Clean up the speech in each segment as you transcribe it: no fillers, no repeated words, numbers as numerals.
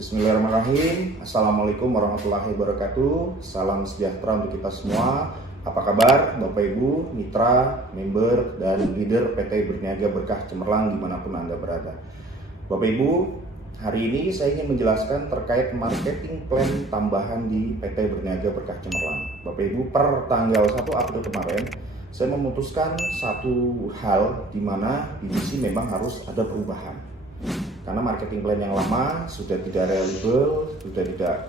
Bismillahirrahmanirrahim. Assalamualaikum warahmatullahi wabarakatuh. Salam sejahtera untuk kita semua. Apa kabar Bapak Ibu, mitra, member, dan leader PT Berniaga Berkah Cemerlang dimanapun Anda berada. Bapak Ibu, hari ini saya ingin menjelaskan terkait marketing plan tambahan di PT Berniaga Berkah Cemerlang. Bapak Ibu, per tanggal 1 April kemarin, saya memutuskan satu hal di mana divisi memang harus ada perubahan. Karena marketing plan yang lama sudah tidak reliable, sudah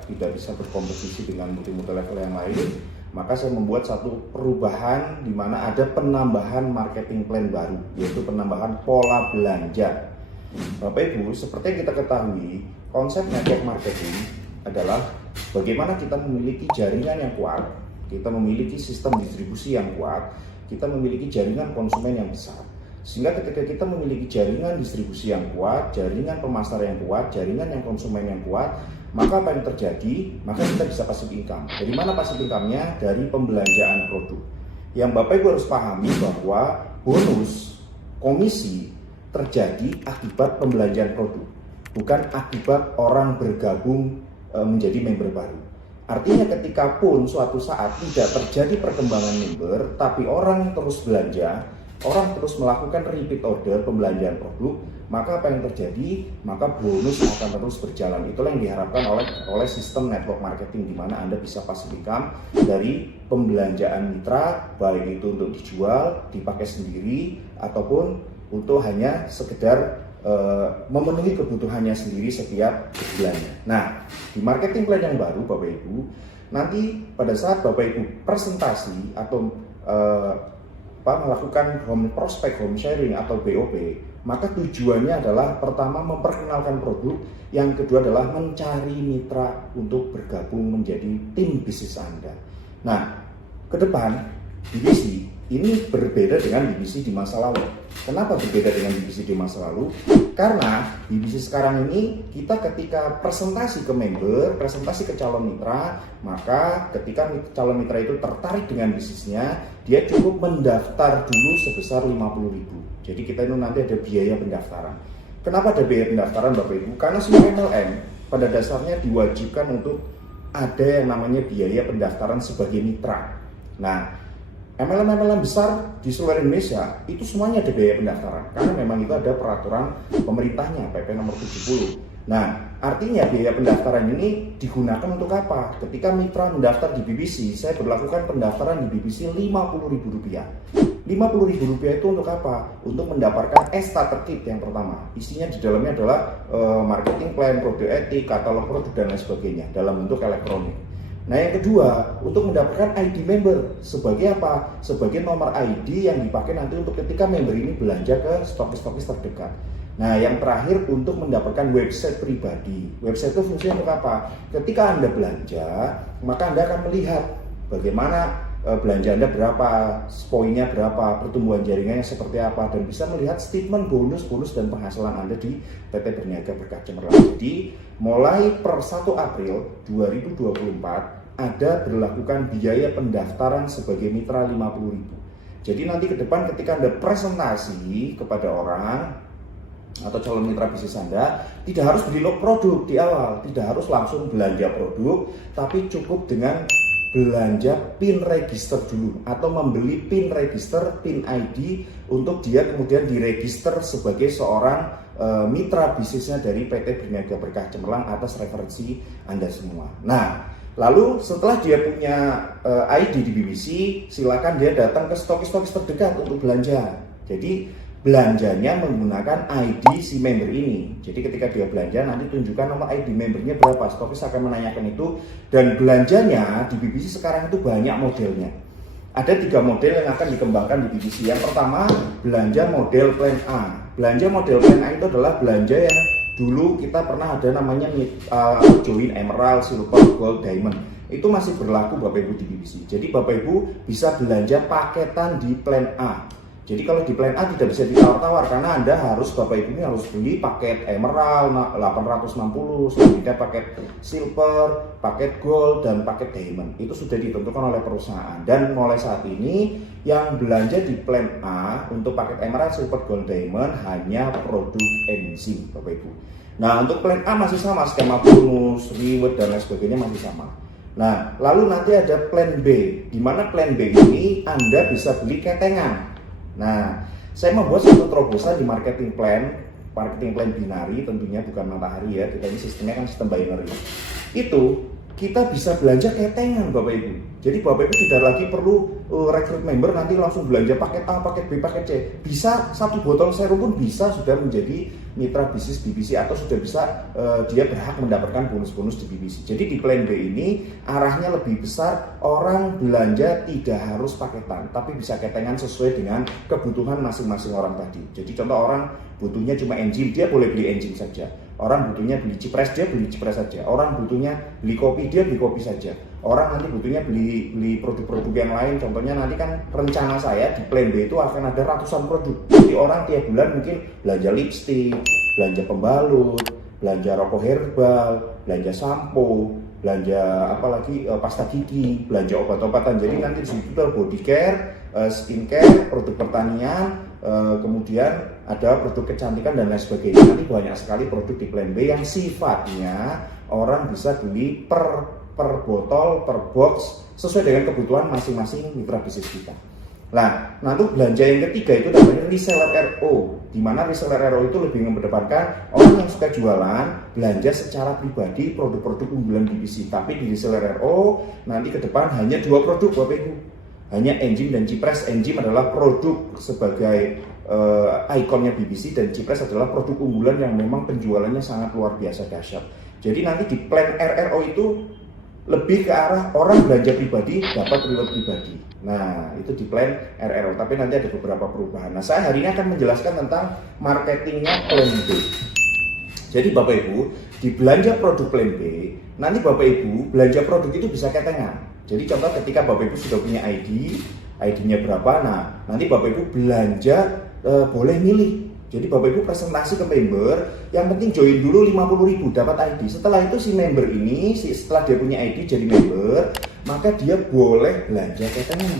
tidak bisa berkompetisi dengan multi level yang lain, maka saya membuat satu perubahan di mana ada penambahan marketing plan baru, yaitu penambahan pola belanja. Bapak Ibu, seperti yang kita ketahui, konsep network marketing adalah bagaimana kita memiliki jaringan yang kuat, kita memiliki sistem distribusi yang kuat, kita memiliki jaringan konsumen yang besar. Sehingga ketika kita memiliki jaringan distribusi yang kuat, jaringan pemasaran yang kuat, jaringan yang konsumen yang kuat, maka apa yang terjadi? Maka kita bisa passive income. Dari mana passive income-nya? Dari pembelanjaan produk. Yang Bapak Ibu harus pahami bahwa bonus, komisi terjadi akibat pembelanjaan produk, bukan akibat orang bergabung menjadi member baru. Artinya ketika pun suatu saat tidak terjadi perkembangan member, tapi orang terus belanja, orang terus melakukan repeat order pembelanjaan produk, maka apa yang terjadi? Maka bonus akan terus berjalan. Itulah yang diharapkan oleh sistem network marketing, di mana Anda bisa passive income dari pembelanjaan mitra, baik itu untuk dijual, dipakai sendiri, ataupun untuk hanya sekedar memenuhi kebutuhannya sendiri setiap bulannya. Nah, di marketing plan yang baru Bapak Ibu, nanti pada saat Bapak Ibu presentasi atau melakukan prospek home sharing atau BOP, maka tujuannya adalah pertama memperkenalkan produk, yang kedua adalah mencari mitra untuk bergabung menjadi tim bisnis Anda. Nah, ke depan divisi ini berbeda dengan divisi di masa lalu. Kenapa berbeda dengan divisi di masa lalu? Karena divisi sekarang ini kita ketika presentasi ke member, presentasi ke calon mitra, maka ketika calon mitra itu tertarik dengan bisnisnya, dia cukup mendaftar dulu sebesar 50.000. Jadi kita itu nanti ada biaya pendaftaran. Kenapa ada biaya pendaftaran Bapak Ibu? Karena semua MLM pada dasarnya diwajibkan untuk ada yang namanya biaya pendaftaran sebagai mitra. Nah, MLM besar di seluruh Indonesia itu semuanya ada biaya pendaftaran, karena memang itu ada peraturan pemerintahnya, PP nomor 70. Nah, artinya biaya pendaftaran ini digunakan untuk apa? Ketika mitra mendaftar di BBC, saya berlakukan pendaftaran di BBC Rp50.000. Rp50.000 itu untuk apa? Untuk mendapatkan starter kit yang pertama. Isinya di dalamnya adalah marketing plan, produk etik, katalog produk, dan lain sebagainya dalam bentuk elektronik. Nah, yang kedua, untuk mendapatkan ID member. Sebagai apa? Sebagai nomor ID yang dipakai nanti untuk ketika member ini belanja ke stokis-stokis terdekat. Nah, yang terakhir untuk mendapatkan website pribadi. Website itu fungsinya untuk apa? Ketika Anda belanja, maka Anda akan melihat bagaimana belanja Anda berapa, poinnya berapa, pertumbuhan jaringannya seperti apa, dan bisa melihat statement bonus dan penghasilan Anda di PT Berniaga Berkah Cemerlang. Jadi mulai per 1 April 2024 ada berlakukan biaya pendaftaran sebagai mitra Rp50.000. Jadi nanti ke depan ketika Anda presentasi kepada orang atau calon mitra bisnis Anda, tidak harus beli produk di awal, tidak harus langsung belanja produk, tapi cukup dengan belanja PIN register dulu, atau membeli PIN register, PIN ID, untuk dia kemudian diregister sebagai seorang mitra bisnisnya dari PT Berniaga Berkah Cemerlang atas referensi Anda semua. Nah, lalu setelah dia punya ID di BBC, silakan dia datang ke stokis-stokis terdekat untuk belanja. Jadi belanjanya menggunakan ID si member ini. Jadi ketika dia belanja, nanti tunjukkan nomor ID membernya berapa. Stokis akan menanyakan itu. Dan belanjanya di BBC sekarang itu banyak modelnya. Ada 3 model yang akan dikembangkan di BBC. Yang pertama, belanja model plan A. Belanja model plan A itu adalah belanja yang dulu kita pernah ada namanya join Emerald, Silver, Gold, Diamond. Itu masih berlaku Bapak Ibu di BBC. Jadi Bapak Ibu bisa belanja paketan di plan A. Jadi kalau di plan A tidak bisa ditawar-tawar, karena Anda Bapak Ibu ini harus beli paket Emerald 860, selanjutnya paket Silver, paket Gold, dan paket Diamond. Itu sudah ditentukan oleh perusahaan. Dan mulai saat ini yang belanja di plan A untuk paket Emerald, Silver, Gold, Diamond hanya produk enzim Bapak Ibu. Nah, untuk plan A masih sama, skema bonus, reward, dan lain sebagainya masih sama. Nah, lalu nanti ada plan B, di mana plan B ini Anda bisa beli ketengan. Nah, saya membuat satu terobosan di marketing plan binari, tentunya bukan matahari ya, kita ini sistemnya kan sistem binary. Itu kita bisa belanja ketengan Bapak Ibu. Jadi Bapak Ibu tidak lagi perlu rekrut member nanti langsung belanja paket A, paket B, paket C. Bisa satu botol serum pun bisa sudah menjadi mitra bisnis BBC atau sudah bisa dia berhak mendapatkan bonus-bonus di BBC. Jadi di plan B ini arahnya lebih besar, orang belanja tidak harus paketan, tapi bisa ketengan sesuai dengan kebutuhan masing-masing orang tadi. Jadi contoh orang butuhnya cuma enzim, dia boleh beli enzim saja. Orang butuhnya beli cipres, dia beli cipres saja. Orang butuhnya beli kopi, dia beli kopi saja. Orang nanti butuhnya beli produk-produk yang lain. Contohnya nanti kan rencana saya di plan B itu akan ada ratusan produk. Jadi orang tiap bulan mungkin belanja lipstik, belanja pembalut, belanja rokok herbal, belanja sampo, belanja apalagi pasta gigi, belanja obat-obatan. Jadi nanti di situ ada body care, skincare, produk pertanian, kemudian ada produk kecantikan dan lain sebagainya. Nanti banyak sekali produk di plan B yang sifatnya orang bisa beli per botol, per box sesuai dengan kebutuhan masing-masing mitra bisnis kita. Nah, nanti belanja yang ketiga itu namanya reseller RO, di mana reseller RO itu lebih mengedepankan orang yang suka jualan belanja secara pribadi produk-produk unggulan BBC. Tapi di reseller RO nanti ke depan hanya 2 produk Bapak Ibu, hanya enzim dan cipres. Enzim adalah produk sebagai ikonnya BBC dan cipres adalah produk unggulan yang memang penjualannya sangat luar biasa dahsyat. Jadi nanti di plan RRO itu lebih ke arah orang belanja pribadi dapat reward pribadi. Nah, itu di plan RRO, tapi nanti ada beberapa perubahan. Nah, saya hari ini akan menjelaskan tentang marketingnya plan B. Jadi Bapak Ibu, di belanja produk plan B, nanti Bapak Ibu belanja produk itu bisa ketengan. Jadi contoh ketika Bapak Ibu sudah punya ID-nya berapa, nah nanti Bapak Ibu belanja boleh milih. Jadi Bapak Ibu presentasi ke member, yang penting join dulu 50.000 dapat ID. Setelah itu si member ini, setelah dia punya ID jadi member, maka dia boleh belanja ketengan.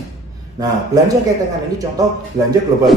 Nah, belanja ketengan ini contoh belanja Global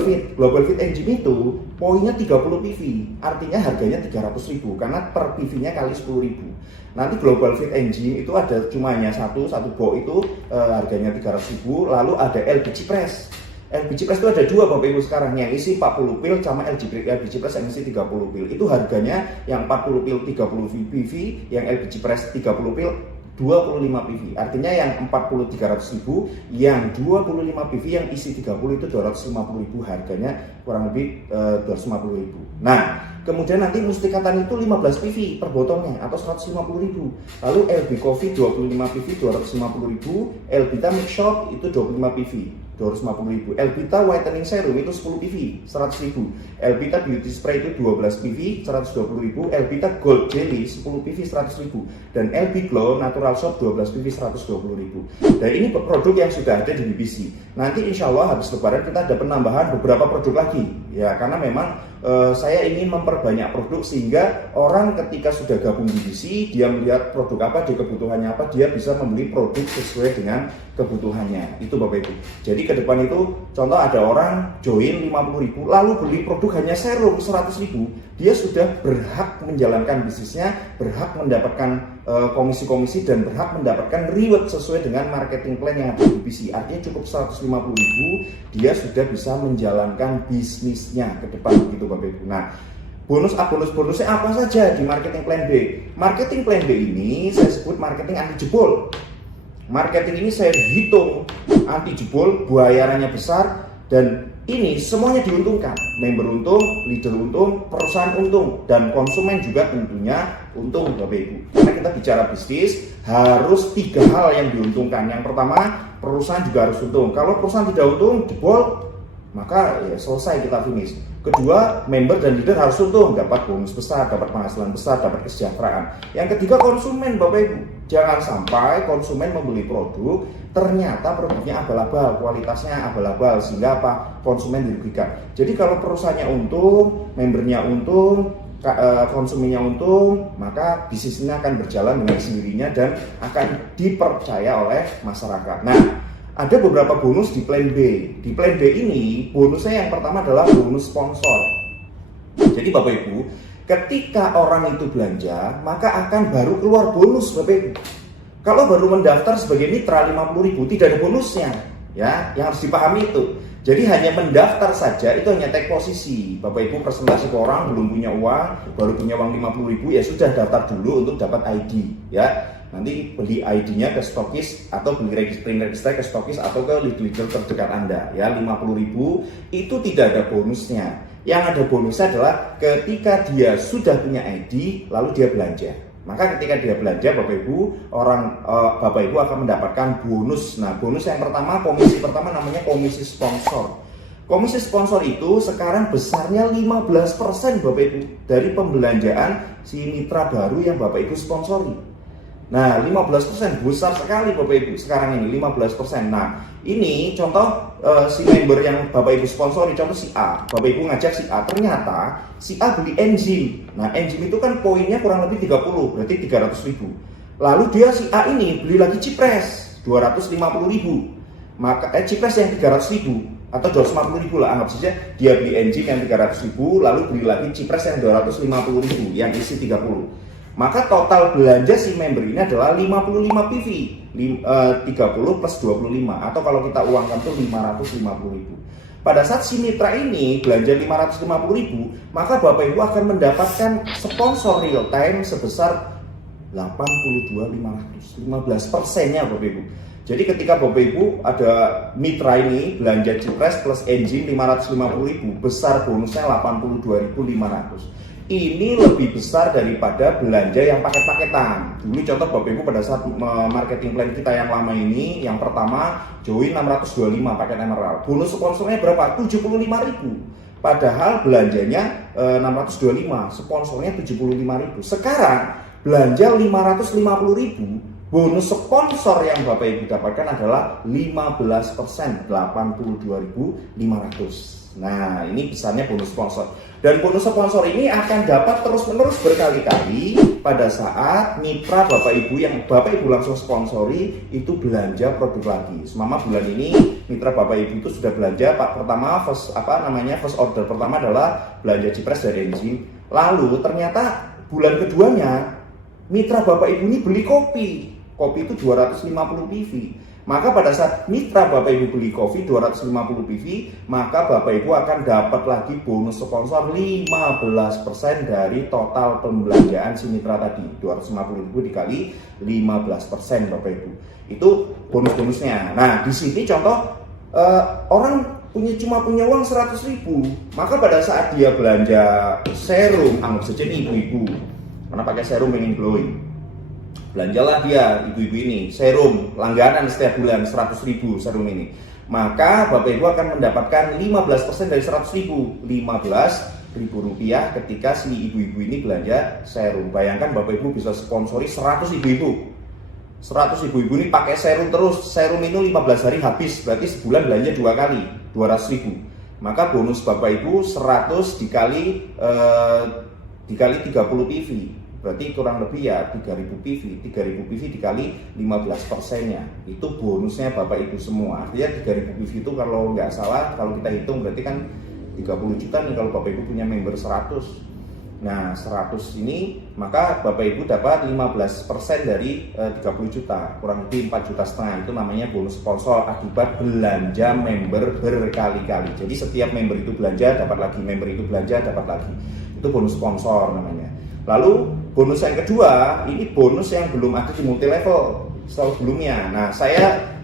Fit Engine itu poinnya 30 PV, artinya harganya 300.000 karena per PV-nya kali 10.000. Nanti Global Fit Engine itu ada cumanya satu box itu harganya 300.000, lalu ada LBG Press. LBG Press itu ada 2 Bapak Ibu sekarang, yang isi 40 pil sama LBG Press yang isi 30 pil. Itu harganya yang 40 pil 30 PV, yang LBG Press 30 pil 25 PV. Artinya yang 40 300.000, yang 25 PV yang isi 30 itu 250.000, harganya kurang lebih 250.000. Nah, kemudian nanti Mustikatan itu 15 PV per botolnya atau 150.000. Lalu LB Coffee 25 PV 250.000, Elbita Mix Shot itu 25 PV 250.000, Elbita Whitening Serum itu 10 PV 100.000, Elbita Beauty Spray itu 12 PV 120.000, Elbita Gold Jelly 10 PV 100.000, dan LB Glow Natural Soap 12 PV 120.000. Dan ini produk yang sudah ada di BBC. Nanti insya Allah habis lebaran kita ada penambahan beberapa produk lagi ya, karena memang saya ingin memperbanyak produk sehingga orang ketika sudah gabung di BBC, dia melihat produk apa, dia kebutuhannya apa, dia bisa membeli produk sesuai dengan kebutuhannya. Itu Bapak Ibu. Jadi ke depan itu contoh ada orang join 50.000 lalu beli produk hanya serum 100.000, dia sudah berhak menjalankan bisnisnya, berhak mendapatkan komisi-komisi dan berhak mendapatkan reward sesuai dengan marketing plan yang ada di BBC. Artinya cukup 150.000 dia sudah bisa menjalankan bisnisnya ke depan begitu Bapak Ibu. Nah, bonusnya apa saja di marketing plan B? Marketing plan B ini saya sebut marketing anti jebol. Marketing ini saya hitung anti jebol, bayarannya besar, dan ini semuanya diuntungkan. Member untung, leader untung, perusahaan untung, dan konsumen juga tentunya untung Bapak Ibu. Karena kita bicara bisnis harus 3 hal yang diuntungkan. Yang pertama, perusahaan juga harus untung. Kalau perusahaan tidak untung, jebol, maka ya selesai, kita finish. Kedua, member dan leader harus untung, dapat bonus besar, dapat penghasilan besar, dapat kesejahteraan. Yang ketiga, konsumen Bapak Ibu. Jangan sampai konsumen membeli produk, ternyata produknya abal-abal, kualitasnya abal-abal, sehingga apa? Konsumen dirugikan. Jadi kalau perusahaannya untung, membernya untung, konsumennya untung, maka bisnisnya akan berjalan dengan sendirinya dan akan dipercaya oleh masyarakat. Nah, ada beberapa bonus di plan B. Di plan B ini bonusnya yang pertama adalah bonus sponsor. Jadi Bapak Ibu, Ketika orang itu belanja, maka akan baru keluar bonus Bapak Ibu. Kalau baru mendaftar sebagai mitra 50.000 tidak ada bonusnya, ya, yang harus dipahami itu. Jadi hanya mendaftar saja itu hanya take posisi. Bapak Ibu presentasi ke orang belum punya uang, baru punya uang 50.000 ya sudah daftar dulu untuk dapat ID, ya. Nanti beli ID-nya ke stokis atau beli register ke stokis atau ke leader terdekat Anda, ya. 50.000 itu tidak ada bonusnya. Yang ada bonusnya adalah ketika dia sudah punya ID lalu dia belanja. Maka ketika dia belanja Bapak Ibu, Bapak Ibu akan mendapatkan bonus. Nah, bonus yang pertama, komisi pertama namanya komisi sponsor. Komisi sponsor itu sekarang besarnya 15% Bapak Ibu dari pembelanjaan si mitra baru yang Bapak Ibu sponsori. Nah, 15% besar sekali Bapak Ibu sekarang ini 15%. Nah, ini contoh si member yang Bapak Ibu sponsori, contoh si A. Bapak Ibu ngajak si A, ternyata si A beli enzim. Nah, enzim itu kan poinnya kurang lebih 30, berarti 300.000. Lalu dia si A ini beli lagi Cipres 250.000. Maka Cipres yang 300.000 atau 250.000 lah, anggap saja dia beli enzim yang 300.000 lalu beli lagi Cipres yang 250.000 yang isi 30. Maka total belanja si member ini adalah 55 PV, 30 plus 25, atau kalau kita uangkan itu 550.000. Pada saat si mitra ini belanja 550.000, maka Bapak Ibu akan mendapatkan sponsor real time sebesar 82.500, 15%-nya Bapak Ibu. Jadi ketika Bapak Ibu ada mitra ini belanja Cipres plus engine 550.000, besar bonusnya 82.500. Ini lebih besar daripada belanja yang paket-paketan. Dulu contoh Bapak Ibu pada saat marketing plan kita yang lama ini, yang pertama join 625 paket emerald. Bonus sponsornya berapa? 75.000. Padahal belanjanya 625, sponsornya 75.000. Sekarang belanja 550.000, bonus sponsor yang Bapak Ibu dapatkan adalah 15%, 82.500. Nah, ini besarnya bonus sponsor. Dan bonus sponsor ini akan dapat terus-menerus berkali-kali pada saat mitra Bapak Ibu yang Bapak Ibu langsung sponsori itu belanja produk lagi. Semama bulan ini mitra Bapak Ibu itu sudah belanja first order pertama adalah belanja Cipres dari enzim. Lalu ternyata bulan keduanya mitra Bapak Ibu ini beli kopi. Kopi itu 250 PV. Maka pada saat mitra Bapak Ibu beli kopi 250 PV, maka Bapak Ibu akan dapat lagi bonus sponsor 15% dari total pembelanjaan si mitra tadi. 250.000 dikali 15% Bapak Ibu. Itu bonus-bonusnya. Nah, di sini contoh orang cuma punya uang 100.000, maka pada saat dia belanja serum, anggap saja ini ibu-ibu, karena pakai serum ingin glowing. Belanjalah dia ibu-ibu ini serum langganan setiap bulan 100.000 serum ini. Maka Bapak Ibu akan mendapatkan 15% dari 100.000, 15.000 rupiah ketika si ibu-ibu ini belanja serum. Bayangkan Bapak Ibu bisa sponsori 100 ibu-ibu. 100 ibu-ibu ini pakai serum terus. Serum itu 15 hari habis, berarti sebulan belanja 2 kali, 200.000. Maka bonus Bapak Ibu 100 dikali 30 PV. Berarti kurang lebih ya 3.000 PV. 3.000 PV dikali 15%-nya. Itu bonusnya Bapak Ibu semua. Artinya 3.000 PV itu kalau nggak salah, kalau kita hitung berarti kan 30 juta nih kalau Bapak Ibu punya member 100. Nah 100 ini maka Bapak Ibu dapat 15% dari 30 juta. Kurang lebih 4,5 juta. Itu namanya bonus sponsor akibat belanja member berkali-kali. Jadi setiap member itu belanja dapat lagi, member itu belanja dapat lagi. Itu bonus sponsor namanya. Lalu bonus yang kedua, ini bonus yang belum ada di multi level sebelumnya. Nah,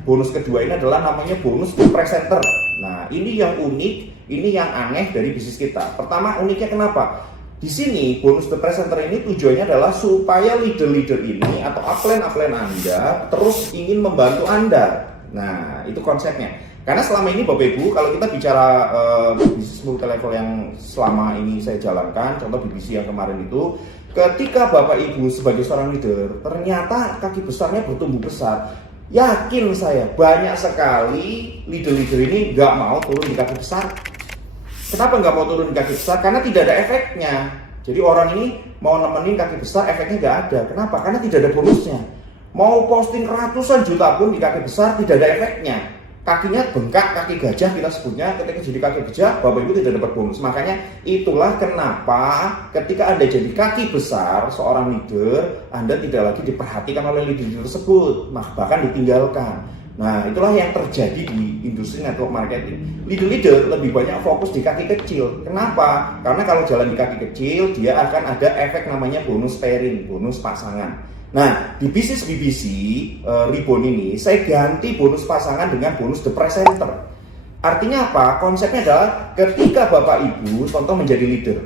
bonus kedua ini adalah namanya bonus the presenter. Nah, ini yang unik, ini yang aneh dari bisnis kita. Pertama, uniknya kenapa? Di sini bonus the presenter ini tujuannya adalah supaya leader-leader ini atau upline Anda terus ingin membantu Anda. Nah, itu konsepnya. Karena selama ini Bapak Ibu, kalau kita bicara bisnis multi level yang selama ini saya jalankan, contoh BBC yang kemarin itu, ketika Bapak Ibu sebagai seorang leader, ternyata kaki besarnya bertumbuh besar. Yakin saya, banyak sekali leader-leader ini nggak mau turun di kaki besar. Kenapa nggak mau turun di kaki besar? Karena tidak ada efeknya. Jadi orang ini mau nemenin kaki besar, efeknya nggak ada. Kenapa? Karena tidak ada bonusnya. Mau posting ratusan juta pun di kaki besar, tidak ada efeknya. kakinya bengkak, kaki gajah kita sebutnya. Ketika jadi kaki gajah, Bapak Ibu tidak dapat bonus. Makanya itulah kenapa ketika Anda jadi kaki besar seorang leader, Anda tidak lagi diperhatikan oleh leader tersebut, bahkan ditinggalkan. Nah, itulah yang terjadi di industri network marketing. Leader-leader lebih banyak fokus di kaki kecil. Kenapa? Karena kalau jalan di kaki kecil, dia akan ada efek namanya bonus pairing, bonus pasangan. Nah, di bisnis BBC Ribon ini, saya ganti bonus pasangan dengan bonus the presenter. Artinya apa? Konsepnya adalah ketika Bapak Ibu, contoh menjadi leader,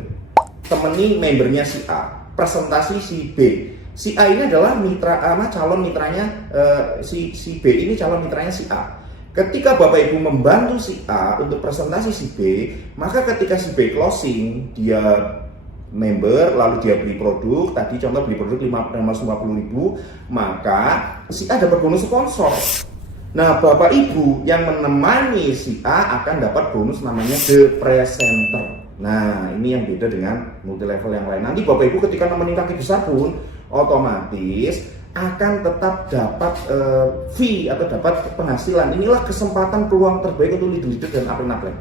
temani membernya si A, presentasi si B. Si A ini adalah calon mitranya si B ini calon mitranya si A. Ketika Bapak Ibu membantu si A untuk presentasi si B, maka ketika si B closing, dia member lalu dia beli produk, tadi contoh beli produk 550.000, maka si A dapat bonus sponsor. Nah, Bapak Ibu yang menemani si A akan dapat bonus namanya the presenter. Nah, ini yang beda dengan multi level yang lain. Nanti Bapak Ibu ketika nemenin kaki besar pun otomatis akan tetap dapat fee atau dapat penghasilan. Inilah kesempatan peluang terbaik untuk leader-leader dan upline-upline.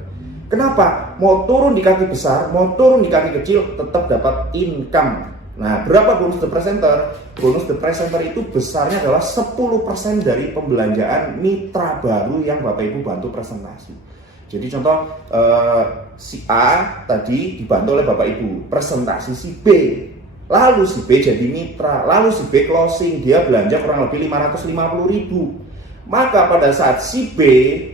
Kenapa? Mau turun di kaki besar, mau turun di kaki kecil, tetap dapat income. Nah, berapa bonus the presenter? Bonus the presenter itu besarnya adalah 10% dari pembelanjaan mitra baru yang Bapak Ibu bantu presentasi. Jadi contoh si A tadi dibantu oleh Bapak Ibu, presentasi si B. Lalu si B jadi mitra, lalu si B closing, dia belanja kurang lebih 550.000. Maka pada saat si B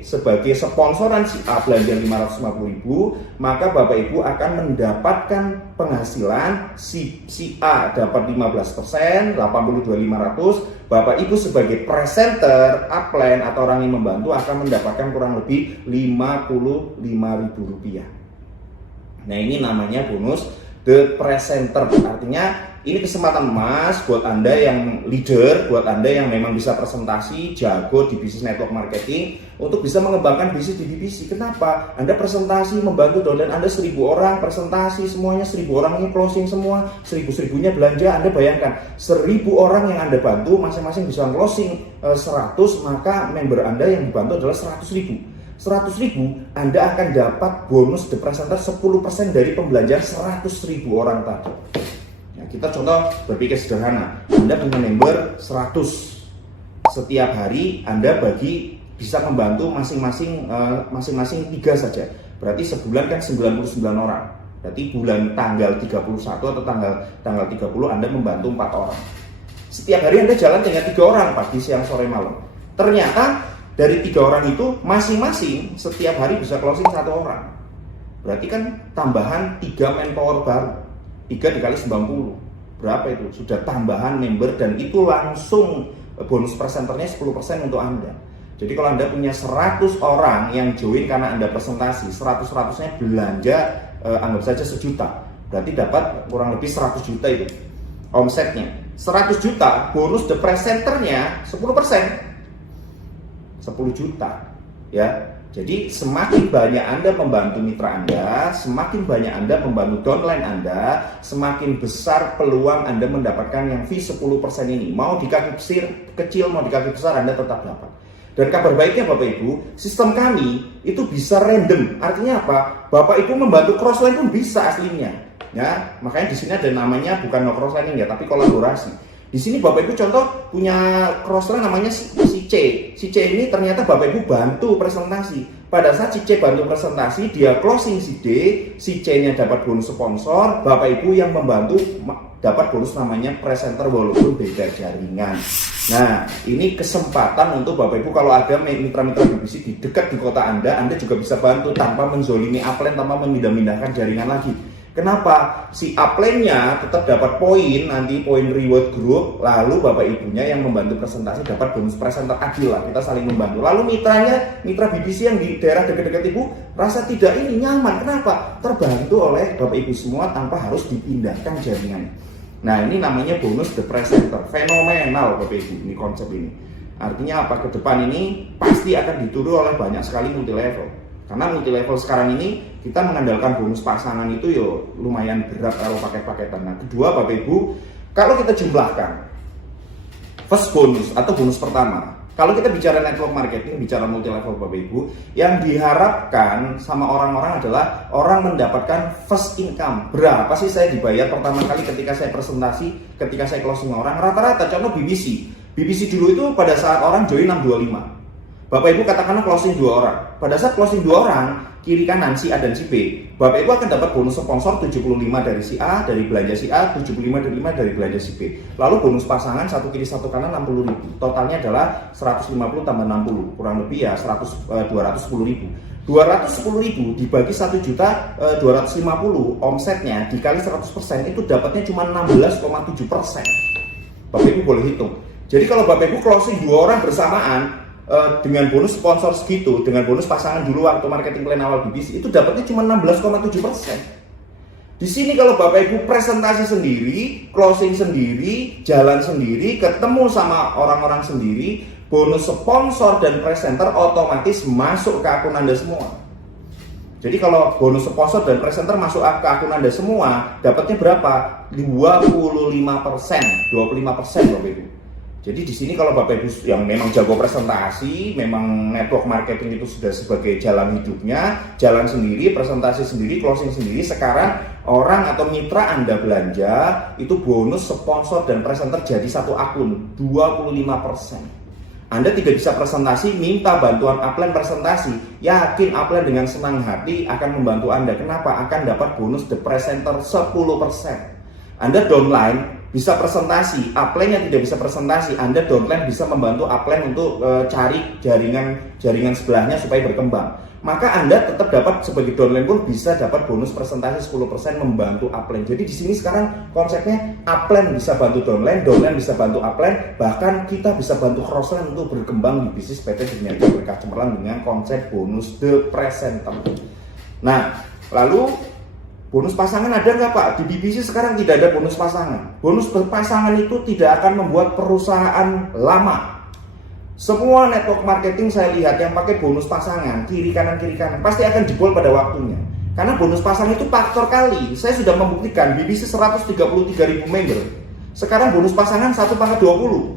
sebagai sponsoran si A belanja 550.000, maka Bapak Ibu akan mendapatkan penghasilan si A dapat 15%, 82.500. Bapak Ibu sebagai presenter, upline atau orang yang membantu akan mendapatkan kurang lebih Rp55.000. Nah, ini namanya bonus the presenter. Artinya ini kesempatan emas buat Anda yang leader, buat Anda yang memang bisa presentasi, jago di bisnis network marketing untuk bisa mengembangkan bisnis di BBC. Kenapa? Anda presentasi, membantu downline Anda 1.000 orang, presentasi semuanya 1.000 orang ini closing semua, 1.000-1.000-nya belanja. Anda bayangkan 1.000 orang yang Anda bantu masing-masing bisa closing 100, maka member Anda yang dibantu adalah 100.000. 100.000, Anda akan dapat bonus the presenter 10% dari pembelanjaan 100.000 orang tadi. Nah, kita contoh berpikir sederhana, Anda punya member 100. Setiap hari Anda bisa membantu masing-masing 3 saja. Berarti sebulan kan 99 orang. Berarti bulan tanggal 31 atau tanggal 30 Anda membantu 4 orang. Setiap hari Anda jalan dengan 3 orang, pagi, siang, sore, malam. Ternyata dari 3 orang itu masing-masing setiap hari bisa closing 1 orang. Berarti kan tambahan 3 manpower baru. 3 dikali 90. Berapa itu? Sudah tambahan member dan itu langsung bonus presenternya 10% untuk Anda. Jadi kalau Anda punya 100 orang yang join karena Anda presentasi, 100-100-nya belanja anggap saja 1 juta. Berarti dapat kurang lebih 100 juta itu omsetnya. 100 juta bonus the presenternya 10%. 10 juta ya. Jadi semakin banyak Anda membantu mitra Anda, semakin banyak Anda membantu downline Anda, semakin besar peluang Anda mendapatkan yang fee 10% ini. Mau di kaki kecil, mau di kaki besar, Anda tetap dapat. Dan kabar baiknya Bapak Ibu, sistem kami itu bisa random. Artinya apa? Bapak Ibu membantu crossline pun bisa aslinya. Ya, makanya di sini ada namanya bukan no crosslining ya, tapi kolaborasi. Di sini Bapak Ibu contoh punya crossline namanya si C. Si C ini ternyata Bapak Ibu bantu presentasi. Pada saat si C bantu presentasi, dia closing si D, si C-nya dapat bonus sponsor, Bapak Ibu yang membantu dapat bonus namanya presenter walaupun beda jaringan. Nah, ini kesempatan untuk Bapak Ibu kalau ada mitra-mitra BBC di dekat di kota Anda juga bisa bantu tanpa menzolimi upline, tanpa memindah-mindahkan jaringan lagi. Kenapa? Si upline-nya tetap dapat poin, nanti poin reward group, lalu Bapak Ibunya yang membantu presentasi dapat bonus presenter adil lah, kita saling membantu. Lalu mitra BBC yang di daerah dekat-dekat Ibu rasa tidak ini nyaman, kenapa? Terbantu oleh Bapak Ibu semua tanpa harus dipindahkan jaringan. Nah, ini namanya bonus the presenter, fenomenal Bapak Ibu, ini konsep ini. Artinya apa? Ke depan ini pasti akan ditiru oleh banyak sekali multi level. Karena multi level sekarang ini kita mengandalkan bonus pasangan itu yo lumayan berat kalau paket-paketan. Nah, kedua Bapak Ibu, kalau kita jumlahkan first bonus atau bonus pertama, Kalau kita bicara network marketing, bicara multi level Bapak Ibu, yang diharapkan sama orang-orang adalah orang mendapatkan first income. Berapa sih saya dibayar pertama kali ketika saya presentasi, ketika saya closing orang? Rata-rata, contoh BBC. BBC dulu itu pada saat orang join 625. Bapak Ibu katakanlah closing 2 orang. Pada saat closing 2 orang, kiri kanan si A dan si B, Bapak Ibu akan dapat bonus sponsor 75 dari si A, dari belanja si A, 75 dari belanja si B. Lalu bonus pasangan satu kiri satu kanan 60.000. Totalnya adalah 150 tambah 60, kurang lebih ya 210.000. 210.000 dibagi 1.250.000 omsetnya dikali 100% itu dapatnya cuma 16,7%. Bapak Ibu boleh hitung. Jadi kalau Bapak Ibu closing 2 orang bersamaan dengan bonus sponsor segitu, dengan bonus pasangan dulu waktu marketing plan awal BBC itu dapatnya cuma 16,7%. Di sini kalau Bapak Ibu presentasi sendiri, closing sendiri, jalan sendiri, ketemu sama orang-orang sendiri, bonus sponsor dan presenter otomatis masuk ke akun Anda semua. Jadi kalau bonus sponsor dan presenter masuk ke akun Anda semua, dapatnya berapa? 25%, Bapak Ibu. Jadi di sini kalau Bapak Ibu yang memang jago presentasi, memang network marketing itu sudah sebagai jalan hidupnya, jalan sendiri, presentasi sendiri, closing sendiri, sekarang orang atau mitra Anda belanja, itu bonus sponsor dan presenter jadi satu akun, 25%. Anda tidak bisa presentasi, minta bantuan upline presentasi, yakin upline dengan senang hati akan membantu Anda. Kenapa? Akan dapat bonus the presenter 10%. Anda downline bisa presentasi, upline yang tidak bisa presentasi, Anda downline bisa membantu upline untuk cari jaringan sebelahnya supaya berkembang. Maka Anda tetap dapat sebagai downline pun bisa dapat bonus presentasi 10% membantu upline. Jadi di sini sekarang konsepnya upline bisa bantu downline bisa bantu upline, bahkan kita bisa bantu crossline untuk berkembang di bisnis PT Berniaga Berkah Cemerlang dengan konsep bonus the presenter. Nah, lalu bonus pasangan ada nggak Pak? Di BBC sekarang tidak ada bonus pasangan. Bonus pasangan itu tidak akan membuat perusahaan lama. Semua network marketing saya lihat yang pakai bonus pasangan, kiri kanan, pasti akan jebol pada waktunya. Karena bonus pasangan itu faktor kali. Saya sudah membuktikan BBC 133.000 member. Sekarang bonus pasangan 1/20.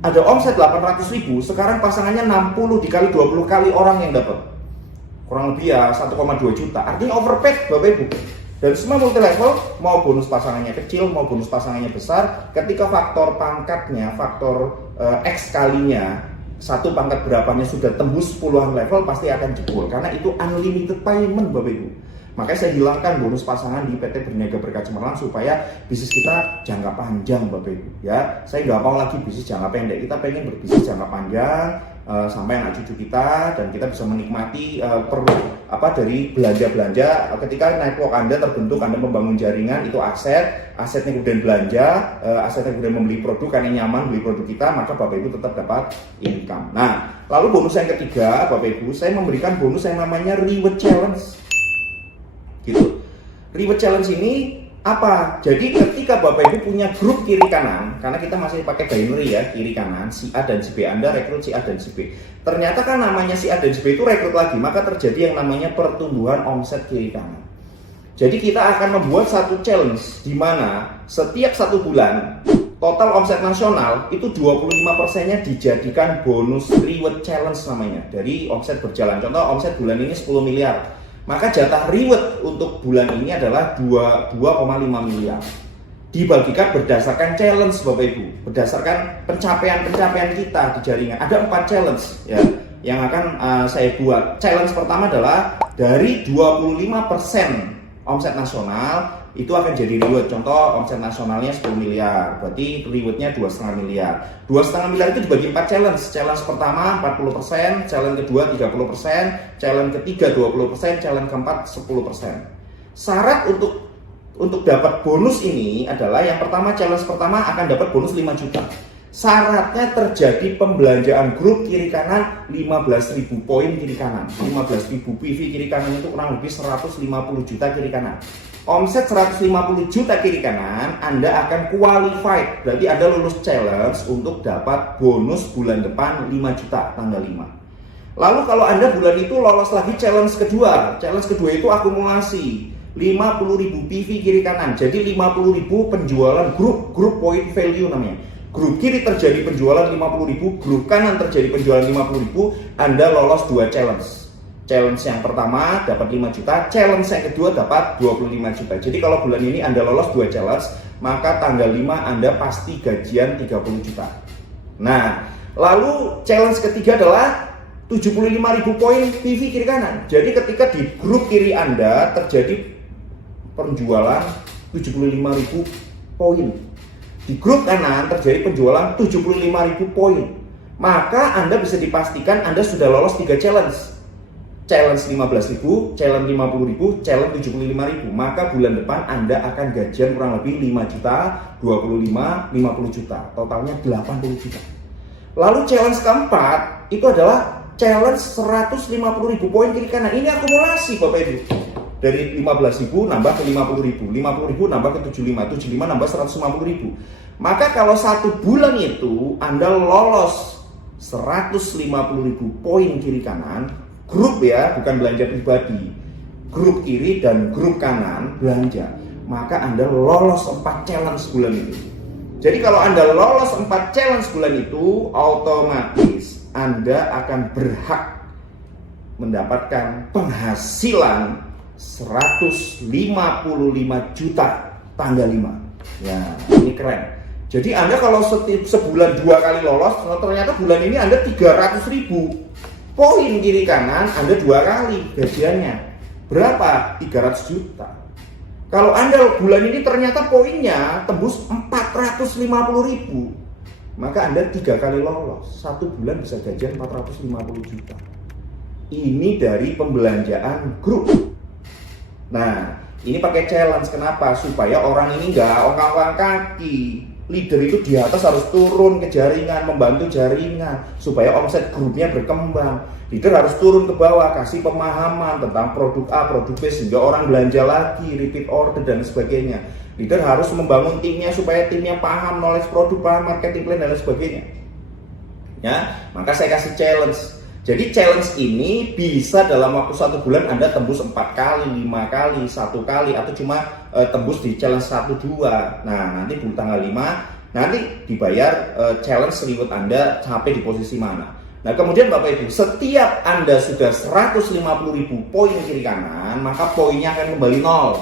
Ada omset 800.000, sekarang pasangannya 60 dikali 20 kali orang yang dapat. Kurang lebih ya 1,2 juta. Artinya overpaid Bapak Ibu. Dan semua multi level, mau bonus pasangannya kecil, mau bonus pasangannya besar, ketika faktor pangkatnya, faktor X kalinya, satu pangkat berapanya sudah tembus puluhan level, pasti akan jebol. Karena itu unlimited payment Bapak Ibu. Makanya saya hilangkan bonus pasangan di PT Berniaga Berkah Cemerlang supaya bisnis kita jangka panjang Bapak Ibu. Ya, saya nggak mau lagi bisnis jangka pendek. Kita pengen berbisnis jangka panjang, sampai anak cucu kita, dan kita bisa menikmati dari belanja ketika network Anda terbentuk, Anda membangun jaringan, itu asetnya kemudian belanja, asetnya kemudian membeli produk karena nyaman beli produk kita, maka Bapak Ibu tetap dapat income. Nah, lalu bonus yang ketiga Bapak Ibu, saya memberikan bonus yang namanya reward challenge gitu. Reward challenge ini apa? Jadi ketika Bapak Ibu punya grup kiri kanan, karena kita masih pakai binary ya, kiri kanan, si A dan si B, Anda rekrut si A dan si B. Ternyata kan namanya si A dan si B itu rekrut lagi, maka terjadi yang namanya pertumbuhan omset kiri kanan. Jadi kita akan membuat satu challenge di mana setiap 1 bulan total omset nasional itu 25%-nya dijadikan bonus reward challenge namanya. Dari omset berjalan. Contoh omset bulan ini 10 miliar. Maka jatah reward untuk bulan ini adalah 2,5 miliar. Dibagikan berdasarkan challenge Bapak Ibu, berdasarkan pencapaian kita di jaringan. Ada 4 challenge ya yang akan saya buat. Challenge pertama adalah dari 25% omset nasional itu akan jadi reward. Contoh omset nasionalnya 10 miliar, berarti rewardnya 2,5 miliar. 2,5 miliar itu dibagi 4 challenge. Challenge pertama 40%, challenge kedua 30%, challenge ketiga 20%, challenge keempat 10%. Syarat untuk dapat bonus ini adalah yang pertama, challenge pertama akan dapat bonus 5 juta. Syaratnya terjadi pembelanjaan grup kiri kanan 15.000 poin kiri kanan. 15.000 PV kiri kanan itu kurang lebih 150 juta kiri kanan. Omset 150 juta kiri kanan, Anda akan qualified. Berarti Anda lulus challenge untuk dapat bonus bulan depan 5 juta tanggal 5. Lalu kalau Anda bulan itu lolos lagi challenge kedua. Challenge kedua itu akumulasi 50.000 PV kiri kanan. Jadi 50.000 penjualan grup point value namanya. grup kiri terjadi penjualan 50.000, grup kanan terjadi penjualan 50.000, Anda lolos 2 challenge. Challenge yang pertama dapat 5 juta, challenge yang kedua dapat 25 juta. Jadi kalau bulan ini Anda lolos 2 challenge, maka tanggal 5 Anda pasti gajian 30 juta. Nah, lalu challenge ketiga adalah 75.000 poin PV kiri kanan. Jadi ketika di grup kiri Anda terjadi penjualan 75.000 poin, di grup kanan terjadi penjualan 75.000 poin, maka Anda bisa dipastikan Anda sudah lolos 3 challenge. Challenge 15.000, challenge 50.000, challenge 75.000. Maka bulan depan Anda akan gajian kurang lebih 5 juta, 25, 50 juta. Totalnya 80 juta. Lalu challenge keempat itu adalah challenge 150.000 poin kiri kanan. Ini akumulasi Bapak Ibu. Dari 15.000 nambah ke 50.000, 50.000 nambah ke 75, 75 nambah 150.000. Maka kalau 1 bulan itu Anda lolos 150.000 poin kiri kanan, grup ya, bukan belanja pribadi, grup kiri dan grup kanan belanja, maka Anda lolos 4 challenge bulan itu. Jadi kalau Anda lolos 4 challenge bulan itu, otomatis Anda akan berhak mendapatkan penghasilan 155 juta tanggal 5. Ya, ini keren. Jadi Anda kalau sebulan 2 kali lolos, ternyata bulan ini Anda 300.000 poin kiri kanan, Anda 2 kali gajiannya. Berapa? 300 juta. Kalau Anda bulan ini ternyata poinnya tembus 450.000, maka Anda 3 kali lolos. 1 bulan bisa gajian 450 juta. Ini dari pembelanjaan grup. Nah, ini pakai challenge. Kenapa? Supaya orang ini nggak ongkang-ongkang kaki. Leader itu di atas harus turun ke jaringan, membantu jaringan supaya omset grupnya berkembang. Leader harus turun ke bawah, kasih pemahaman tentang produk A, produk B sehingga orang belanja lagi, repeat order dan sebagainya. Leader harus membangun timnya supaya timnya paham knowledge produk, paham marketing plan dan lain sebagainya. Ya, maka saya kasih challenge. Jadi challenge ini bisa dalam waktu 1 bulan Anda tembus 4 kali, 5 kali, 1 kali, atau cuma tembus di challenge 1-2. Nah, nanti tanggal 5 nanti dibayar challenge reward Anda sampai di posisi mana. Nah, kemudian Bapak Ibu, setiap Anda sudah 150.000 poin kiri kanan, maka poinnya akan kembali 0.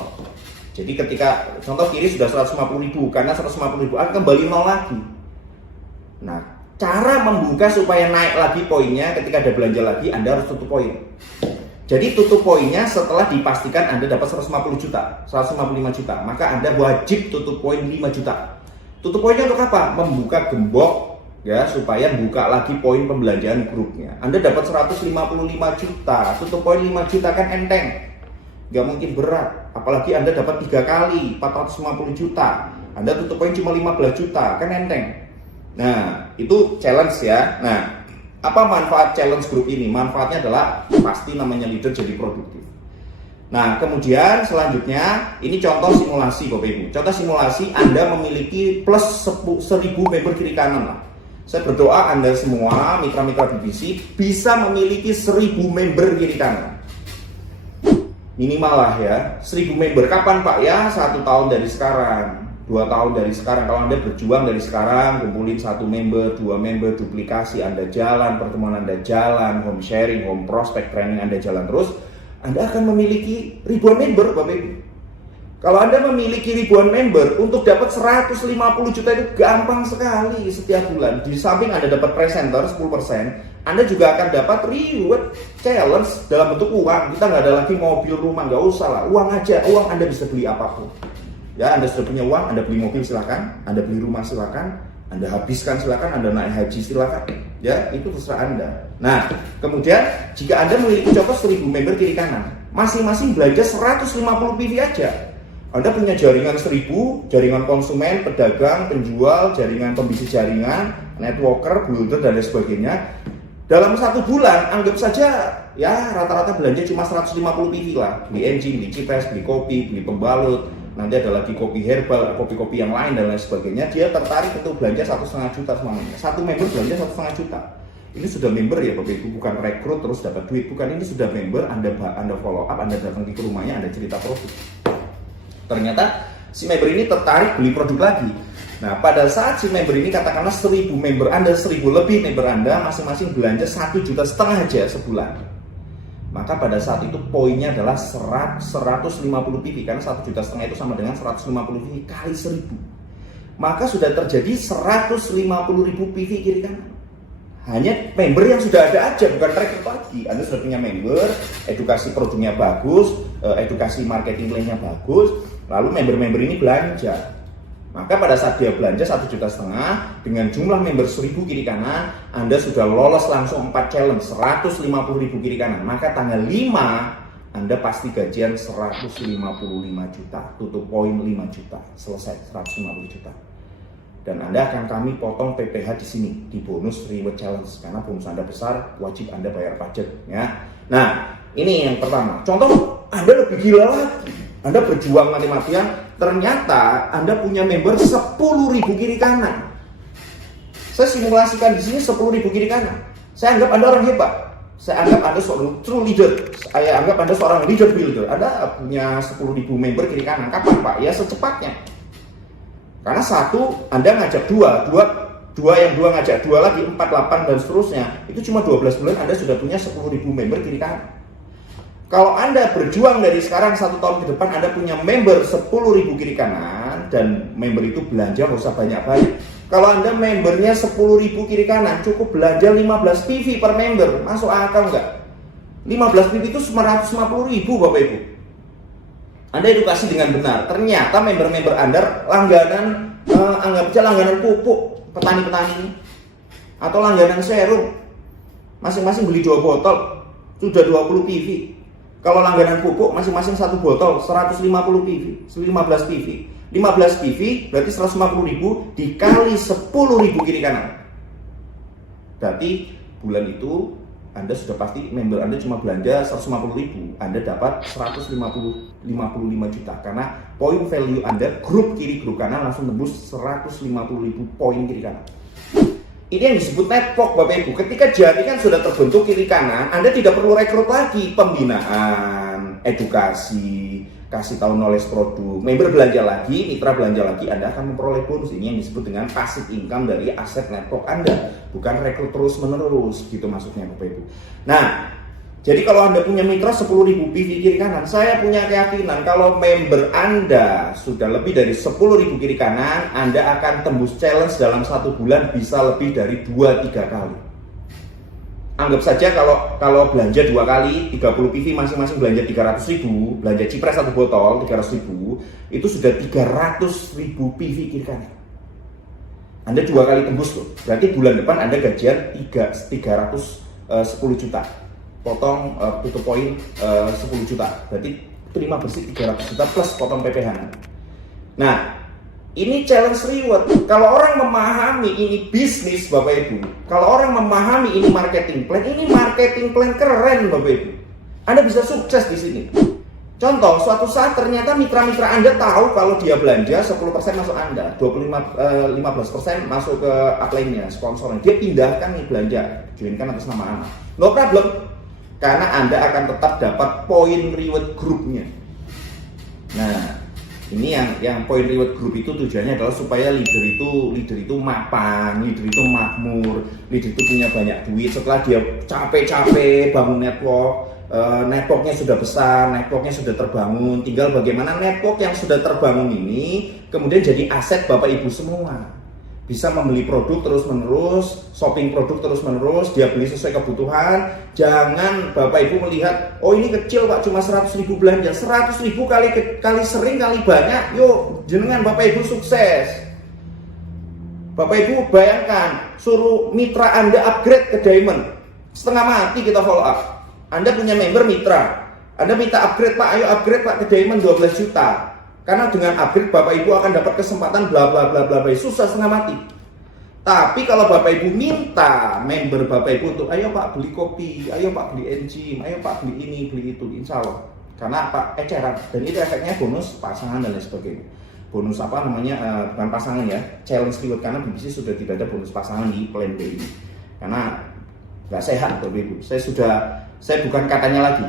Jadi ketika contoh kiri sudah 150.000, karena 150.000 akan kembali 0 lagi. Nah, cara membuka supaya naik lagi poinnya ketika ada belanja lagi, Anda harus tutup poin. Jadi tutup poinnya setelah dipastikan Anda dapat 150 juta, 155 juta, maka Anda wajib tutup poin 5 juta. Tutup poinnya untuk apa? Membuka gembok ya, supaya buka lagi poin pembelanjaan grupnya. Anda dapat 155 juta, tutup poin 5 juta kan enteng. Gak mungkin berat, apalagi Anda dapat 3 kali 450 juta. Anda tutup poin cuma 15 juta, kan enteng. Nah, itu challenge ya. Nah, apa manfaat challenge grup ini? Manfaatnya adalah pasti namanya leader jadi produktif. Nah, kemudian selanjutnya ini contoh simulasi Bapak Ibu. Contoh simulasi Anda memiliki plus 1000 member kiri kanan lah. Saya berdoa Anda semua mitra-mitra BBC bisa memiliki 1000 member kiri kanan. Minimal lah ya, 1000 member. Kapan Pak? Ya 1 tahun dari sekarang. 2 tahun dari sekarang. Kalau Anda berjuang dari sekarang, kumpulin 1 member, 2 member, duplikasi Anda jalan, pertemuan Anda jalan, home sharing, home prospect, training Anda jalan terus, Anda akan memiliki ribuan member Bapak Ibu. Kalau Anda memiliki ribuan member, untuk dapat 150 juta itu gampang sekali setiap bulan. Di samping Anda dapat presenter 10%, Anda juga akan dapat reward challenge dalam bentuk uang. Kita nggak ada lagi mobil, rumah, nggak usah lah. Uang aja, uang Anda bisa beli apapun. Ya, Anda sudah punya uang, Anda beli mobil silakan, Anda beli rumah silakan, Anda habiskan silakan, Anda naik haji silakan. Ya, itu terserah Anda. Nah, kemudian jika Anda memiliki contoh 1000 member kiri kanan, masing-masing belanja 150 PV aja. Anda punya jaringan 1000, jaringan konsumen, pedagang, penjual, jaringan pembisnis jaringan, networker, builder dan lain sebagainya. Dalam 1 bulan, anggap saja ya rata-rata belanja cuma 150 PV lah. Beli engine, beli kipas, beli kopi, beli pembalut. Nanti ada lagi kopi herbal, kopi-kopi yang lain dan lain sebagainya. Dia tertarik untuk belanja 1,5 juta semuanya. 1 member belanja 1,5 juta. Ini sudah member ya Bapak Ibu, bukan rekrut terus dapat duit. Bukan, ini sudah member. Anda follow up, Anda datang ke rumahnya, Anda cerita produk. Ternyata si member ini tertarik beli produk lagi. Nah, pada saat si member ini katakanlah 1000 member Anda, 1000 lebih member Anda, masing-masing belanja 1,5 juta aja sebulan. Maka pada saat itu poinnya adalah 150 PV, karena 1,5 juta itu sama dengan 150 PV kali 1000. Maka sudah terjadi 150.000 PV kiri kanan. Hanya member yang sudah ada aja, bukan rekrut lagi. Anda sudah punya member, edukasi produknya bagus, edukasi marketing plan-nya bagus, lalu member-member ini belanja. Maka pada saat dia belanja 1,5 juta dengan jumlah member 1000 kiri kanan, Anda sudah lolos langsung 4 challenge, 150.000 kiri kanan. Maka tanggal 5 Anda pasti gajian 155 juta, tutup poin 5 juta, selesai 150 juta. Dan Anda akan kami potong PPh di sini di bonus reward challenge, karena bonus Anda besar, wajib Anda bayar pajak ya. Nah, ini yang pertama. Contoh Anda lebih gila lagi. Anda berjuang mati-matian, ternyata Anda punya member 10.000 kiri kanan. Saya simulasikan di sini 10.000 kiri kanan. Saya anggap Anda orang hebat. Saya anggap Anda seorang true leader. Saya anggap Anda seorang leader builder. Anda punya 10.000 member kiri kanan. Kapan Pak? Ya secepatnya. Karena satu, Anda ngajak dua yang dua ngajak dua lagi, 4, 8 dan seterusnya. Itu cuma 12 bulan Anda sudah punya 10.000 member kiri kanan. Kalau Anda berjuang dari sekarang 1 tahun ke depan, Anda punya member 10.000 kiri kanan, dan member itu belanja nggak usah banyak-banyak. Kalau Anda membernya 10.000 kiri kanan, cukup belanja 15 PV per member. Masuk akal nggak? 15 PV itu 150.000 Bapak Ibu. Anda edukasi dengan benar. Ternyata member-member Anda langganan, anggap aja langganan pupuk petani-petani ini, atau langganan serum. Masing-masing beli 2 botol, sudah 20 PV. Kalau langganan pupuk masing-masing 1 botol 150 PV, 15 PV. 15 PV berarti 150.000 dikali 10.000 kiri kanan. Berarti bulan itu Anda sudah pasti member Anda cuma belanja 150.000, Anda dapat 155 juta, karena poin value Anda grup kiri grup kanan langsung tembus 150.000 poin kiri kanan. Ini yang disebut network Bapak Ibu. Ketika jaringan sudah terbentuk kiri kanan, Anda tidak perlu rekrut lagi, pembinaan, edukasi, kasih tahu knowledge produk, member belanja lagi, mitra belanja lagi, Anda akan memperoleh bonus. Ini yang disebut dengan passive income dari aset network Anda, bukan rekrut terus menerus, gitu maksudnya Bapak Ibu. Nah, jadi kalau Anda punya mitra 10.000 PV kiri kanan, saya punya keyakinan kalau member Anda sudah lebih dari 10.000 kiri kanan, Anda akan tembus challenge dalam 1 bulan bisa lebih dari 2-3 kali. Anggap saja kalau belanja 2 kali, 30 PV masing-masing belanja 300.000, belanja cipres 1 botol 300.000, itu sudah 300.000 PV kiri kanan. Anda 2 kali tembus loh. Berarti bulan depan Anda gajian 310 juta. Potong tutup poin 10 juta, berarti terima bersih 300 juta plus potong PPh. Nah, ini challenge reward. Kalau orang memahami ini bisnis Bapak Ibu, kalau orang memahami ini marketing plan keren Bapak Ibu. Anda bisa sukses di sini. Contoh, suatu saat ternyata mitra-mitra Anda tahu kalau dia belanja 10% masuk Anda, 15% masuk ke upline-nya, sponsornya. Dia pindahkan nih belanja, joinkan atas nama Anda. No problem. Karena Anda akan tetap dapat poin reward grupnya. Nah, ini yang poin reward group itu tujuannya adalah supaya leader itu mapan, leader itu makmur, leader itu punya banyak duit. Setelah dia capek-capek bangun networknya sudah besar, networknya sudah terbangun. Tinggal bagaimana network yang sudah terbangun ini kemudian jadi aset Bapak Ibu semua. Bisa membeli produk terus-menerus, shopping produk terus-menerus, dia beli sesuai kebutuhan. Jangan Bapak Ibu melihat, oh ini kecil Pak, cuma 100.000 belanja. 100.000 kali sering, kali banyak, yuk jenengan Bapak Ibu sukses. Bapak Ibu bayangkan, suruh mitra Anda upgrade ke diamond, setengah mati kita follow up. Anda punya member mitra, Anda minta upgrade Pak, ayo upgrade Pak ke diamond 12 juta. Karena dengan upgrade Bapak Ibu akan dapat kesempatan bla bla bla bla, susah setengah mati. Tapi kalau Bapak Ibu minta member Bapak Ibu untuk ayo Pak beli kopi, ayo Pak beli enzim, ayo Pak beli ini, beli itu, insya Allah. Karena apa? Eceran. Dan itu efeknya bonus pasangan dan lain sebagainya. Bonus apa namanya, bukan pasangan ya, challenge reward, karena BBC sudah tidak ada bonus pasangan di plan B ini. Karena nggak sehat Bapak Ibu. Saya bukan katanya lagi.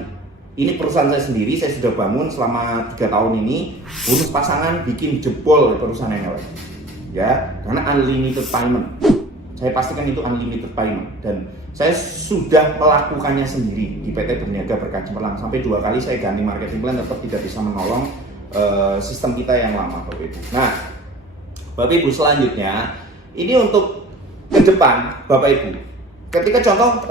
Ini perusahaan saya sendiri, saya sudah bangun selama 3 tahun ini. Bonus pasangan bikin jebol perusahaan yang lain. ya, karena unlimited payment. Saya pastikan itu unlimited payment, dan saya sudah melakukannya sendiri di PT Berniaga Berkah Cemerlang. Sampai 2 kali saya ganti marketing plan, tetap tidak bisa menolong sistem kita yang lama, Bapak Ibu. Nah, Bapak Ibu, selanjutnya ini untuk ke depan, Bapak Ibu. Ketika contoh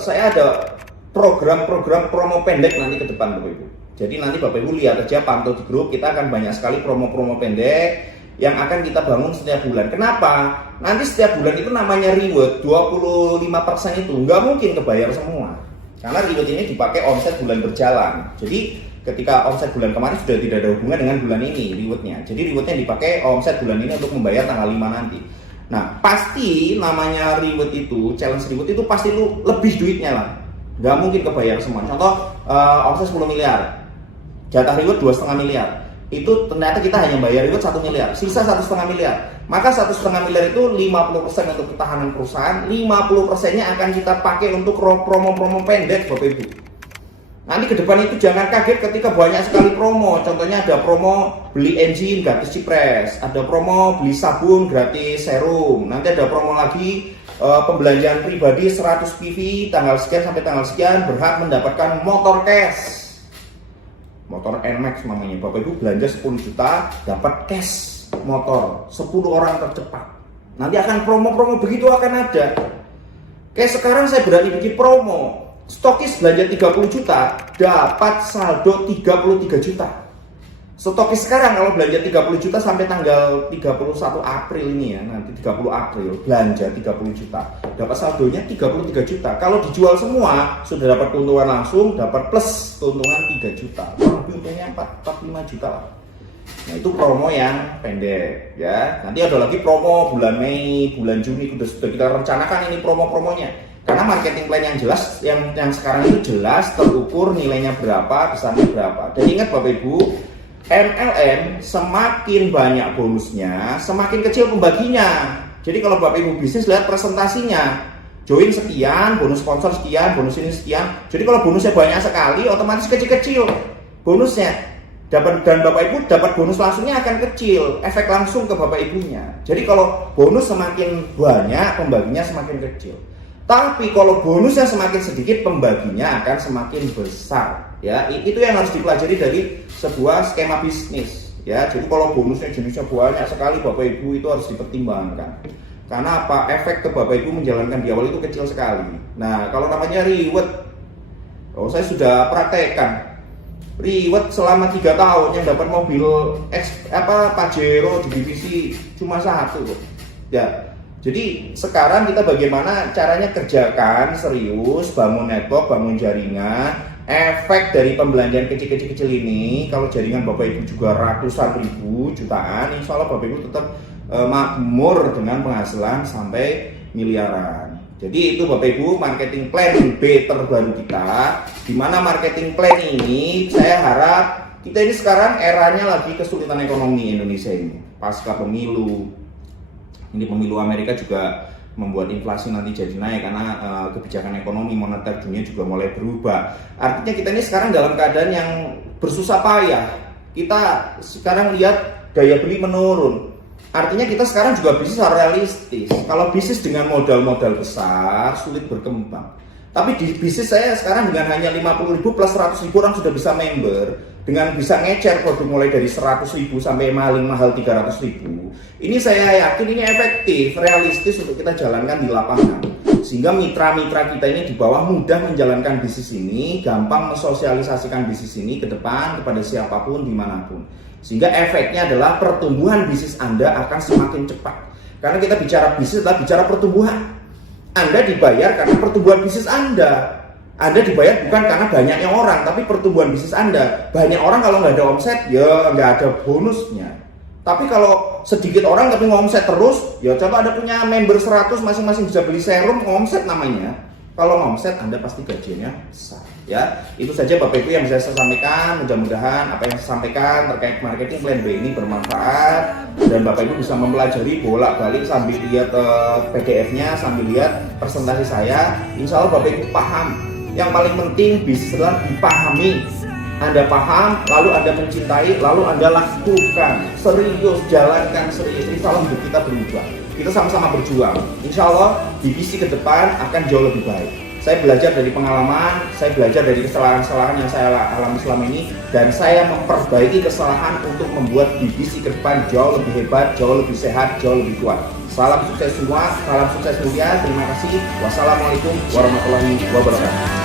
saya ada program-program promo pendek nanti ke depan, Bapak Ibu. Jadi nanti Bapak Ibu lihat aja, pantau di grup, kita akan banyak sekali promo-promo pendek yang akan kita bangun setiap bulan. Kenapa? Nanti setiap bulan itu namanya reward, 25% itu nggak mungkin kebayar semua. Karena reward ini dipakai omset bulan berjalan. Jadi ketika omset bulan kemarin sudah tidak ada hubungan dengan bulan ini rewardnya. Jadi rewardnya dipakai omset bulan ini untuk membayar tanggal 5 nanti. Nah, pasti namanya reward itu, challenge reward itu pasti lu lebih duitnya lah. Nggak mungkin kebayar semua. Contoh, omset 10 miliar, jatah reward 2,5 miliar. Itu ternyata kita hanya bayar reward 1 miliar, sisa 1,5 miliar. Maka 1,5 miliar itu 50% untuk ketahanan perusahaan, 50%-nya akan kita pakai untuk promo-promo pendek, Bapak Ibu. Nanti ke depan itu jangan kaget ketika banyak sekali promo. Contohnya ada promo beli engine gratis cipres, ada promo beli sabun gratis serum, nanti ada promo lagi pembelanjaan pribadi 100 PV tanggal sekian sampai tanggal sekian berhak mendapatkan motor cash. Motor NMAX namanya, Bapak Ibu belanja 10 juta dapat cash motor 10 orang tercepat. Nanti akan promo-promo begitu akan ada. Kayak sekarang saya berani bikin promo, stokis belanja 30 juta dapat saldo 33 juta. Stokis sekarang kalau belanja 30 juta sampai tanggal 31 April ini ya, nanti 30 April belanja 30 juta dapat saldonya 33 juta. Kalau dijual semua sudah dapat keuntungan langsung, dapat plus keuntungan 3 juta. Kurang lebih 45 juta lah. Nah, itu promo yang pendek ya. Nanti ada lagi promo bulan Mei, bulan Juni, sudah kita rencanakan ini promo-promonya. Karena marketing plan yang jelas, yang sekarang itu jelas, terukur, nilainya berapa, besarnya berapa. Dan ingat Bapak Ibu, MLM semakin banyak bonusnya, semakin kecil pembaginya. Jadi kalau Bapak Ibu bisnis lihat presentasinya, join sekian, bonus sponsor sekian, bonus ini sekian. Jadi kalau bonusnya banyak sekali, otomatis kecil-kecil bonusnya. Dan Bapak Ibu dapat bonus langsungnya akan kecil, efek langsung ke Bapak Ibunya. Jadi kalau bonus semakin banyak, pembaginya semakin kecil. Tapi kalau bonusnya semakin sedikit, pembaginya akan semakin besar. Ya, itu yang harus dipelajari dari sebuah skema bisnis. Ya, jadi kalau bonusnya jenisnya banyak sekali, Bapak Ibu itu harus dipertimbangkan. Karena apa? Efek ke Bapak Ibu menjalankan di awal itu kecil sekali. Nah, kalau namanya reward, saya sudah praktekkan. Reward selama 3 tahun yang dapat mobil Pajero di divisi cuma 1 kok. Ya. Jadi sekarang kita bagaimana caranya kerjakan serius, bangun network, bangun jaringan. Efek dari pembelanjaan kecil-kecil ini, kalau jaringan Bapak Ibu juga ratusan ribu, jutaan, insya Allah Bapak Ibu tetap makmur dengan penghasilan sampai miliaran. Jadi itu Bapak Ibu marketing plan B terbaru kita. Dimana marketing plan ini saya harap kita ini sekarang eranya lagi kesulitan ekonomi Indonesia ini. Pasca pemilu, ini pemilu Amerika juga membuat inflasi nanti jadi naik karena kebijakan ekonomi moneter dunia juga mulai berubah. Artinya kita ini sekarang dalam keadaan yang bersusah payah. Kita sekarang lihat daya beli menurun. Artinya kita sekarang juga bisnis harus realistis. Kalau bisnis dengan modal-modal besar sulit berkembang. Tapi di bisnis saya sekarang dengan hanya 50.000 plus 100.000 orang sudah bisa member, dengan bisa ngecer produk mulai dari 100.000 sampai paling mahal 300.000. Ini saya yakin ini efektif, realistis untuk kita jalankan di lapangan. Sehingga mitra-mitra kita ini di bawah mudah menjalankan bisnis ini, gampang mensosialisasikan bisnis ini ke depan kepada siapapun dimanapun. Sehingga efeknya adalah pertumbuhan bisnis Anda akan semakin cepat. Karena kita bicara bisnis adalah bicara pertumbuhan. Anda dibayar karena pertumbuhan bisnis Anda. Anda dibayar bukan karena banyaknya orang, tapi pertumbuhan bisnis Anda. Banyak orang kalau nggak ada omset, ya nggak ada bonusnya. Tapi kalau sedikit orang tapi ngomset terus, ya coba Anda punya member 100 masing-masing bisa beli serum, ngomset namanya. Kalau ngomset Anda pasti gajinya besar. Ya, itu saja Bapak Ibu yang bisa saya sampaikan. Mudah-mudahan apa yang saya sampaikan terkait marketing plan B ini bermanfaat dan Bapak Ibu bisa mempelajari bolak-balik sambil lihat PDF-nya, sambil lihat presentasi saya. Insya Allah Bapak Ibu paham. Yang paling penting bisnis adalah dipahami. Anda paham, lalu Anda mencintai, lalu Anda lakukan. Serius, jalankan serius. Insya Allah hidup kita berubah. Kita sama-sama berjuang. Insya Allah BBC ke depan akan jauh lebih baik. Saya belajar dari pengalaman, saya belajar dari kesalahan-kesalahan yang saya alami selama ini, dan saya memperbaiki kesalahan untuk membuat BBC ke depan jauh lebih hebat, jauh lebih sehat, jauh lebih kuat. Salam sukses semua, salam sukses mulia, terima kasih. Wassalamualaikum warahmatullahi wabarakatuh.